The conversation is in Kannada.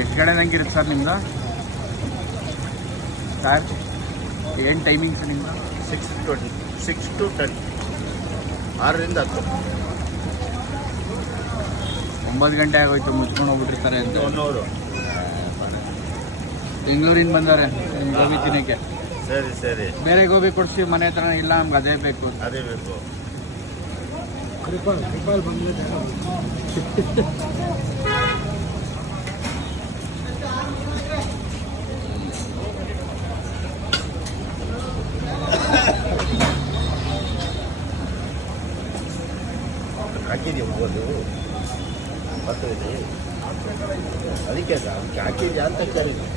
ಎಷ್ಟು ಕಡೆ ನಂಗಿರುತ್ತೆ ಸರ್ ನಿಮ್ದು ಸರ್? ಏನು ಟೈಮಿಂಗ್ಸ್ ನಿಮ್ಮದು? 6 to 10, 6ರಿಂದ 10. 9 ಗಂಟೆ ಆಗೋಯ್ತು, ಮುಚ್ಕೊಂಡು ಹೋಗ್ಬಿಟ್ಟಿರ್ತಾರೆ ಅಂತ. 1 hour. ಬೆಂಗಳೂರಿಂದ ಬಂದವ್ರೆ ಗೋಬಿ ತಿನ್ನೋಕ್ಕೆ. ಸರಿ ಬೇರೆ ಗೋಬಿ ಕೊಡಿಸಿ ಮನೆ ಹತ್ರ ಇಲ್ಲ, ನಮ್ಗೆ ಅದೇ ಬೇಕು. ಅದೇ ಬೇಕು. ಹಾಕಿದ್ದೀವಿ ಹೋಗೋದು ಬರ್ತದೆ ಅದಕ್ಕೆ ಹಾಕಿದ್ಯಾ ಅಂತ ಕೇಳಿದ್ವಿ.